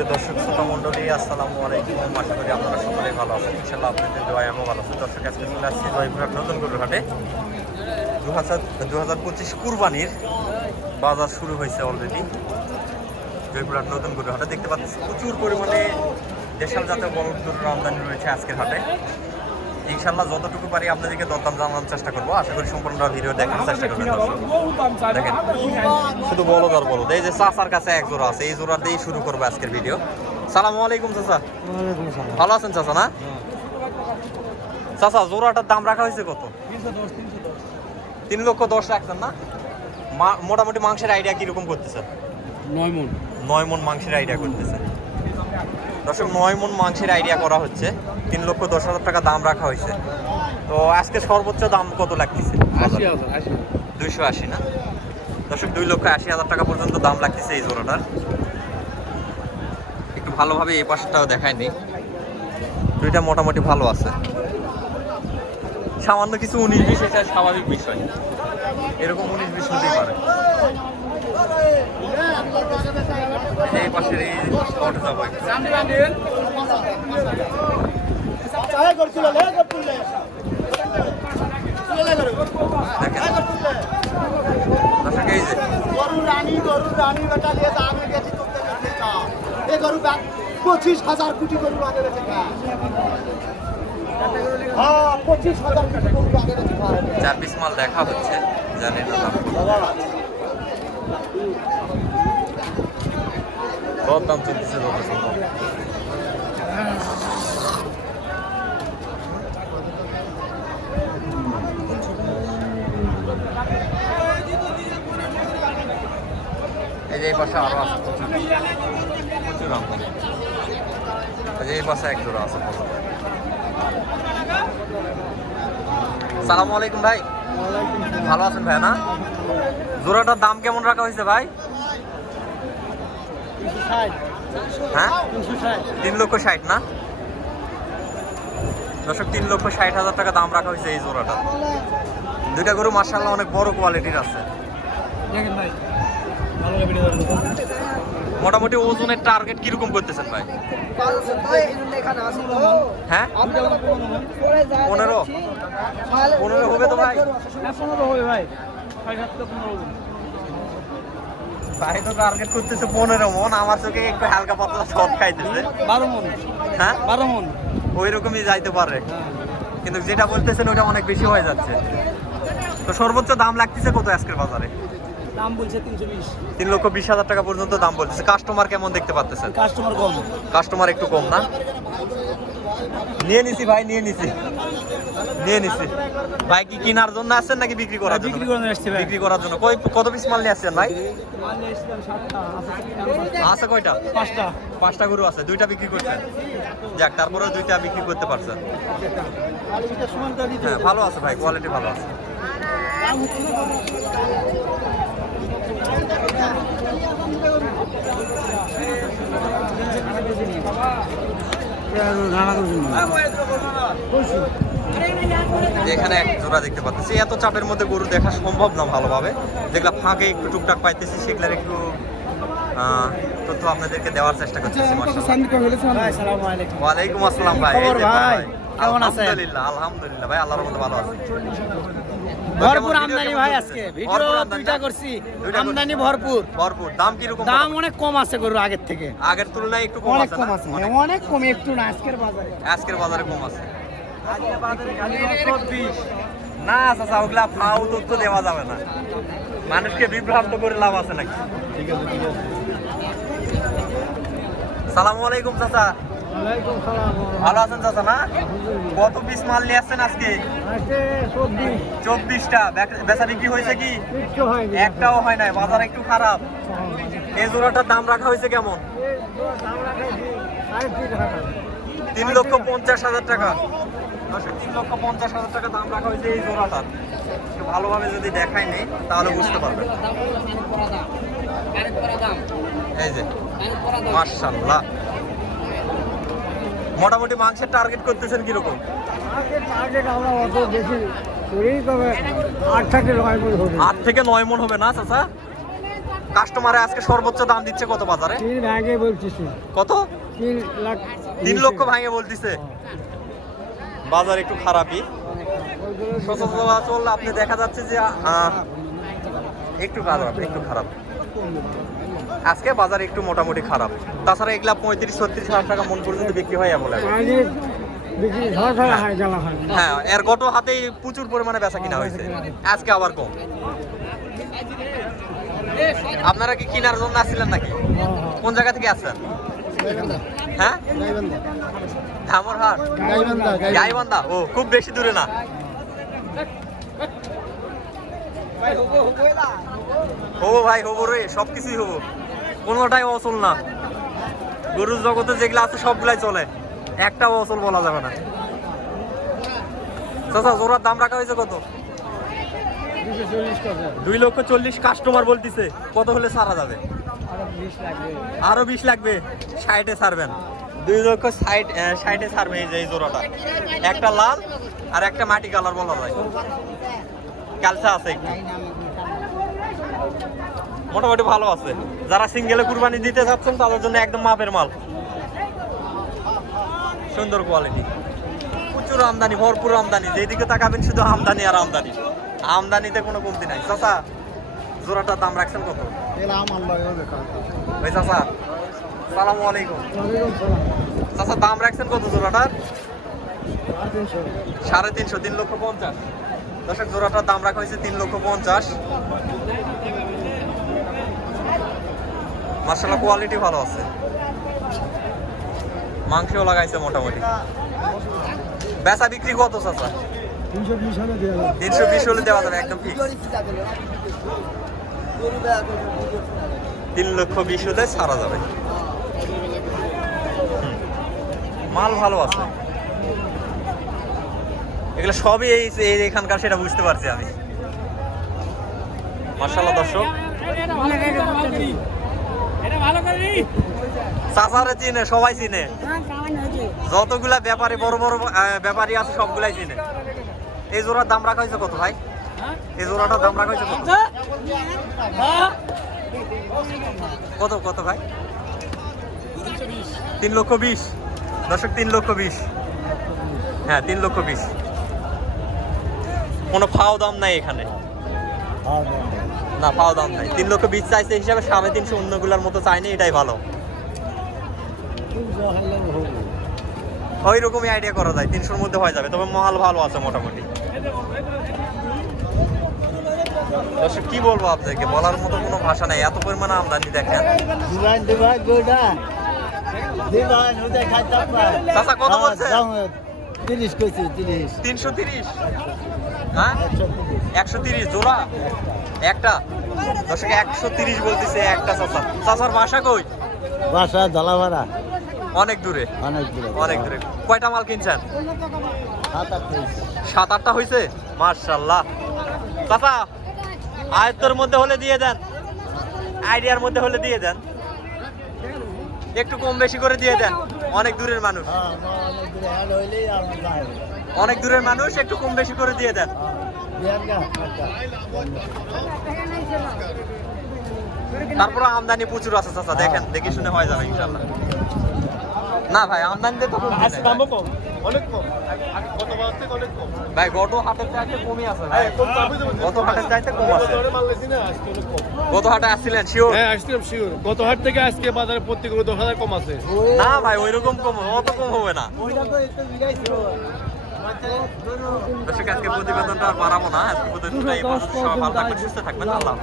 সুপ্রিয় দর্শক শ্রোতা মণ্ডলী, আসসালামু আলাইকুম। আশা করি আপনারা সকলেই ভালো আছেন। ইনশাআল্লাহ আপনাদের দোয়ায় আমিও ভালো আছি। দর্শক, আজকে চলে আসছি জয়পুরহাট নতুন গরুর হাটে। 2025 কুরবানির বাজার শুরু হয়েছে অলরেডি। জয়পুরহাট নতুন গরুর হাটে দেখতে পাচ্ছি প্রচুর পরিমাণে দেশাল জাতীয় বড় গরুর আমদানি রয়েছে আজকের হাটে। ইনশাআল্লাহ যতটুকু পারি আপনাদেরকে দরদাম জানানোর চেষ্টা করবো। আশা করি সম্পূর্ণ ভিডিও দেখার চেষ্টা করবেন। দেখেন শুধু বলদ আর বলদ। এই যে চাচার কাছে এক জোড়া আছে, এই জোড়া দিয়েই শুরু করবো আজকের ভিডিও। সালামু আলাইকুম চাচা, ভালো আছেন চাচা? না চাচা, জোড়াটার দাম রাখা হয়েছে কত? 3,10,00,000 রাখছেন না? মোটামুটি মাংসের আইডিয়া কিরকম করতেছে? 9 মণ মাংসের আইডিয়া করতেছে। দর্শক, 9 মণ মাংসের আইডিয়া করা হচ্ছে। 3,10,000 টাকা দাম রাখা হয়েছে। তো আজকে সর্বোচ্চ দাম কত লাগতেছে? 280 না? দর্শক, 2,80,000 টাকা পর্যন্ত দাম লাগতেছে এই জোড়াটার। একটু ভালোভাবে এই পাশটাও দেখায়নি। দুইটা মোটামুটি ভালো আছে। সামান্য কিছু 19-20 এটা স্বাভাবিক বিষয়, এরকম 19-20 হতেই পারে। এই পাশের এই স্পটে যাবো একটু। দেখেন দর্শক, এই যে গরু রানী বেটা নিয়ে আমি গেছি তোকে এই গরু 25,000 কোটি গরু আগে গেছে। হ্যাঁ, 25,000 কোটি গরু আগে গেছে। 4 পিস মাল দেখা হচ্ছে, জানি না দাম কত দাম চলতেছে। এই যে এই পাশে আরো আছে প্রচুর আমদানি। এই যে এই পাশে এক জোড়া আছে। সালামু আলাইকুম ভাই, ভালো আছেন ভাই? না, জোড়াটার দাম কেমন রাখা হয়েছে ভাই? হ্যাঁ, 3,60,000 না? দর্শক, 3,60,000 টাকা দাম রাখা হয়েছে এই জোড়াটা। দুইটা গরু মাশাআল্লাহ অনেক বড় কোয়ালিটির আছে। মোটামুটি ওজনের টার্গেট কিরকম করতেছেন ভাই? হ্যাঁ, 15 হবে তো ভাই? ভাই তো টার্গেট করতেছে 15 মণ। আমার চোখে একটু হালকা পাতলা শর্ট খাইতেছে 12 মণ। হ্যাঁ, 12 মণ ওই রকমই যাইতে পারে, কিন্তু যেটা বলতেছেন ওটা অনেক বেশি হয়ে যাচ্ছে। তো সর্বোচ্চ দাম লাগতেছে কত আজকের বাজারে? দাম বলছে 320। 3,20,000 টাকা পর্যন্ত দাম বলতেছে। কাস্টমার কেমন দেখতে পাচ্ছেন? কাস্টমার কম। কাস্টমার একটু কম না? নিয়ে নিছি ভাই, নিয়ে নিছি ভাই। কি কেনার জন্য আসছেন নাকি বিক্রি করার জন্য? বিক্রি করার জন্য। কত পিস মাল নিয়ে আসছেন ভাই? আছে কয়টা? 5টা গরু আছে। 2টা বিক্রি করছেন? যাক, তারপরে 2টা বিক্রি করতে পারছেন। হ্যাঁ, ভালো আছে ভাই, কোয়ালিটি ভালো আছে। এখানে এক জোড়া দেখতে পাচ্ছি। এত চাপের মধ্যে গরু দেখা সম্ভব না ভালোভাবে। যেগুলা ফাঁকে একটু টুকটাক পাইতেছি, সেগুলার একটু তথ্য আপনাদেরকে দেওয়ার চেষ্টা করতেছি। ওয়ালাইকুম আসসালাম ভাই, কেমন আছেন? আলহামদুলিল্লাহ ভাই, আল্লাহর রহমতে ভালো আছি। ভরপুর আমদানি ভাই, আজকে ভিডিও 2টা করছি, আমদানি ভরপুর। দাম কি রকম? দাম অনেক কম আছে গরু আগের থেকে। আগের তুলনায় একটু কম আছে? অনেক কম, একটু না। আজকের বাজারে কম আছে। না চাচা, ওগুলা ফাউ তথ্য দেওয়া যাবে না, মানুষকে বিভ্রান্ত করে লাভ আছে নাকি? ঠিক আছে। সালামু আলাইকুম চাচা। ভালো আছেন চাচা? না, কত পিস মাল নিয়ে আসছেন আজকে? 24টা। বেচা বিক্রি হয়েছে কি? একটাও হয় নাই, বাজার একটু খারাপ। এই জোড়াটার দাম রাখা হয়েছে কেমন? 3,50,000 টাকা। 3,50,000 টাকা দাম রাখা হয়েছে এই জোড়াটার। ভালোভাবে যদি দেখাই নেই তাহলে বুঝতে পারবেন। এই যে মাশাআল্লাহ, মোটামুটি মাংসের টার্গেট করতেছেন কিরকম? আমরা অত বেশি করি, তবে 8 থেকে 9 মণ হবে। 8 থেকে 9 মণ হবে না চাচা? কাস্টমারে আজকে সর্বোচ্চ দাম দিচ্ছে কত বাজারে? 3 ভাগে বলতেছি। কত? 3 লাখ 3 লক্ষ ভাঙে বলতিছে। বাজার একটু খারাপই। সচরাচর আপনি দেখা যাচ্ছে যে একটু খারাপ। আজকে বাজার একটু মোটামুটি খারাপ। তাছাড়া এগুলা 35-36 হাজার টাকা মন পর্যন্ত বিক্রি হয় বলে। আগে বিক্রি ধরা হয় জ্বালা হয়। হ্যাঁ, এর গত হাতেই প্রচুর পরিমাণে বেচা কিনা হয়েছে, আজকে আবার কম। আপনারা কি কেনার জন্য আসছিলেন নাকি? কোন জায়গা থেকে আসছেন? হ্যাঁ, ধামরহাট, গাইবান্ধা। ও, খুব বেশি দূরে না। হবো ভাই, হবো রে, সবকিছুই হবো, কোনোটাই অচল না। গরুর জগতে যেগুলো আছে সবগুলাই চলে, একটাও অচল বলা যাবে না। চাচা, জোড়ার দাম রাখা হয়েছে কত? 2,40,000। কাস্টমার বলতেছে কত হলে ছাড়া যাবে? আরো 20 লাগবে। 60-এ ছাড়বেন? 2,60,000 ছাড়বে। এই যে এই জোড়াটা, একটা লাল আর একটা মাটি কালার বলা যায়, কালচা আছে একটু, মোটামুটি ভালো আছে। যারা সিঙ্গেলে কুরবানি দিতে চাচ্ছেন তাদের জন্য একদম মাপের মাল, সুন্দর কোয়ালিটি, প্রচুর আমদানি, ভরপুর আমদানি। যেদিকে তাকাবেন শুধু আমদানি আর আমদানি, আমদানিতে কোনো কমতি নাই। চাচা, জোড়াটার দাম রাখছেন কত? ওই চাচা, সালামু আলাইকুম। চাচা, দাম রাখছেন কত জোড়াটার? 350, 3,50,000। দর্শক, জোড়াটার দাম রাখা হয়েছে 3,50,000। মাশাআল্লাহ, কোয়ালিটি ভালো আছে, মাংসও লাগাইছে মোটামুটি। বেচা বিক্রি কত চাচা? 320 হলে দেওয়া যাবে, একদম ফিক্স। 3,20,000 হলে ছাড়া যাবে। মাল ভালো আছে, এগুলো সবই এই এখানকার, সেটা বুঝতে পারছি আমি। মাশাআল্লাহ দর্শক, চাচারে চিনে, সবাই চিনে, যতগুলা ব্যাপারী, বড় বড় ব্যাপারী আছে সবগুলাই চিনে। এই জোড়ার দাম রাখা হয়েছে কত ভাই? এই জোড়াটার দাম রাখা হয়েছে কত? কত কত ভাই? 3,20,000। দর্শক, 3,20,000। হ্যাঁ, 3,20,000। কোনো ফাও দাম নাই এখানে, না ফাও দাম নাই। 3,20,000 চাইছে হিসাবে 350 অন্যগুলার মতো চাইনি, এটাই ভালো। ওই রকমই আইডিয়া করা যায়, 300-র মধ্যে হয়ে যাবে, তবে মাল ভালো আছে মোটামুটি। দর্শক, কি বলবো আপনাকে, বলার মতো কোনো ভাষা নাই, এত পরিমাণে আমদানি দেখেন। চাচা, কত বলছে? 330। হ্যাঁ, 130 জোড়া একটা। দর্শক, 130 বলতেছে একটা। চাচা, চাচার বাসা কই? বাসা জলাভাড়া, অনেক দূরে, অনেক দূরে। কয়টা মাল কিনছেন? 7-8টা হয়েছে। মাশাআল্লাহ। চাচা, আয়ত্তের মধ্যে হলে দিয়ে দেন, আইডিয়ার মধ্যে হলে দিয়ে দেন, একটু কম বেশি করে দিয়ে দেন। অনেক দূরের মানুষ, অনেক দূরের মানুষ, একটু কম বেশি করে দিয়ে দেন। তারপরে আমদানি প্রচুর আছে চাচা, দেখেন, দেখে শুনে হয়ে যাবে ইনশাআল্লাহ। না ভাই, আমদানিতে তো অনেক কম ভাই, গত হাটের চাইতে কমই আছে ভাই, গত হাটের চাইতে কম আছে। গত হাটে আসছিলেন শিওর? হ্যাঁ, আসছিলাম শিওর। গত হাট থেকে আজকে বাজারে প্রত্যেক 10,000 কম আছে। না ভাই, ওইরকম কম, অত কম হবে না। দর্শক, আজকে প্রতিবেদনটা আর বাড়াবো না, আজকে প্রতিবেদনটা এই পর্যন্ত। সবাই ভালো থাকবেন, সুস্থ থাকবেন, আল্লাহ।